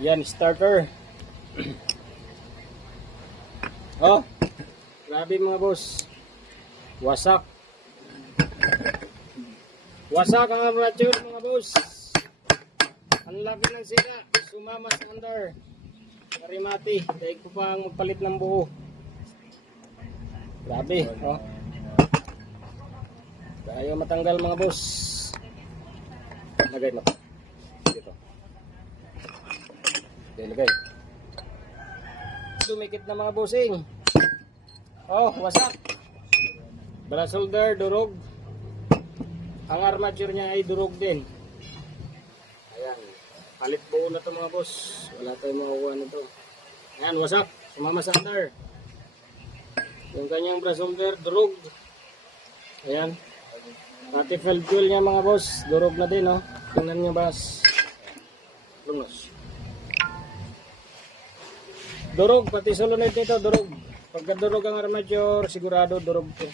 Yan, starter. oh, grabe mga boss. Wasak. Wasak ang armature mga boss. Ang laki ng sira. Sumama sa under. Karimati. Dahil ko pa ang magpalit ng buo. Grabe. Oh. Ayaw matanggal mga boss. Lagay mo. Dito. Okay, lagay. Dumikit na mga bossing. Oh, wasak. Bala solder, durog. Ang armature niya ay durog din. Ayan. Palit buo na to mga boss. Wala tayong makukuha nito. Ayan, wasak. Sumama sa under. Yung kanyang bra solder, durog. Ayan. Pati fuel niya mga boss. Durog na din, oh. Tingnan niyo bas. Lungos. Durog, pati solenoid nito, durog. Pagka durog ang armature, sigurado durog to.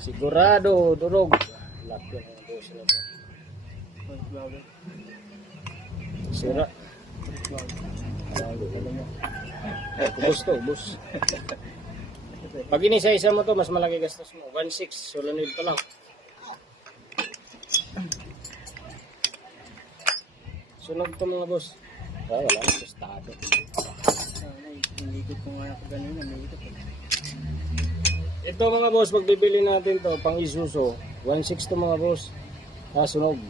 Sigurado, durog. Laki ng boss na to. Sira. Kubos to. Pag inisa-isa mo to, mas malaki gastos mo. 1.6, solenoid pa lang. Sunog to mga boss. Ah, wala, tostado. Nilikot ko nga ako ganun, nilikot ko. Ito mga boss, pag bibili natin to, pang Isuso, 1.6 to mga boss. Ah, sunog.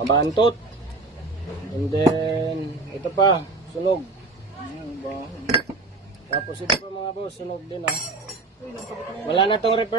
Mabantot. And then, ito pa, sunog. Tapos ito pa mga boss, sunog din ah. Wala na tong repair.